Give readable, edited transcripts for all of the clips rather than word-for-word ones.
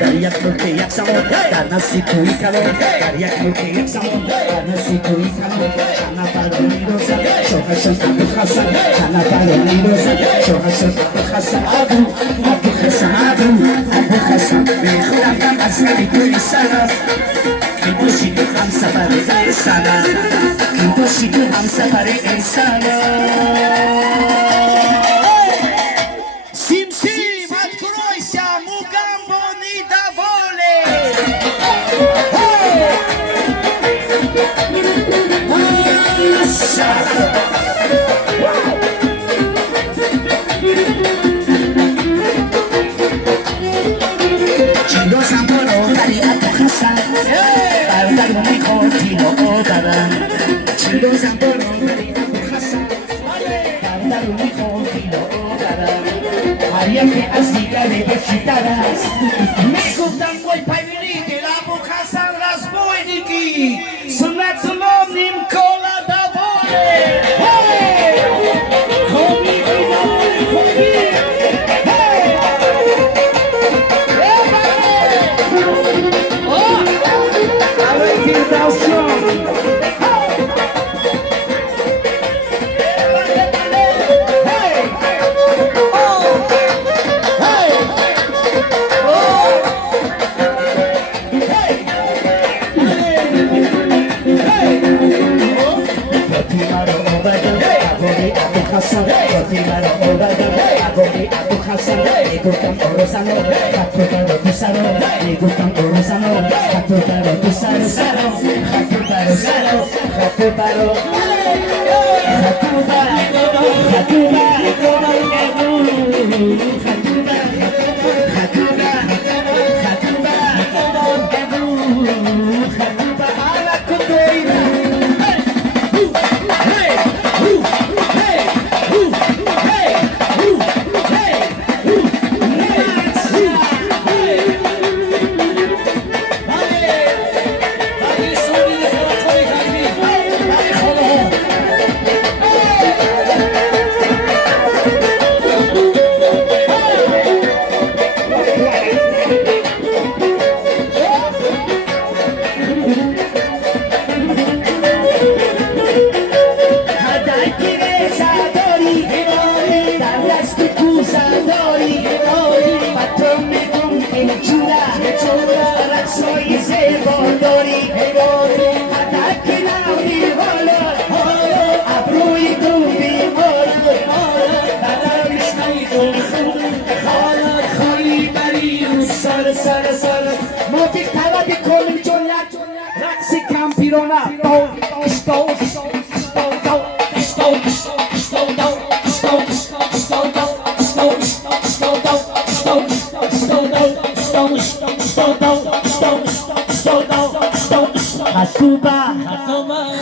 تریاک ملکی یک سمون در نسی کوی کلون تریاک ملکی یک سمون در نسی کوی کلون چند نفر میروزن شوهرشون ابو حسن چند نفر میروزن شوهرشون ابو حسن ابو حسن ابو حسن میخورم از نمیدونی سرم کی باشی تو هم سفر انسانم کی باشی تو هم سفر انسانم Откройся, Мугамбо недоволен. Chido Samporo, Dari Abu Hassan, Bardar Miko, Tino Odaran. Chido Samporo, Dari Abu Hassan, Bardar Miko, Tino Odaran. Haría que así que de bechitaras. Me gustan muy paiviliti, la mujer san las boiniki. Sunatulonim kola da vole. Hey! Conmigo no conmigo. Hey! Oh! I like you now strong. Gustan orosano, hatutaro tusaro, gustan orosano, hatutaro tusaro, hatutaro saro, hatutaro, hatuba, hatuba, hatuba, hatuba, hatuba, hatuba, ala kudoira.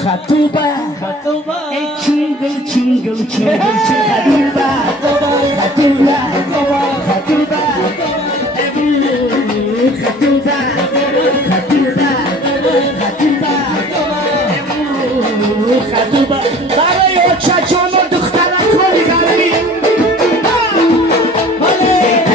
Hatuba, hatuba, jingle, jingle, jingle, hatuba, hatuba, hatuba, hatuba, hatuba. برای بچه‌جان و دختران کاری کردیم. بله.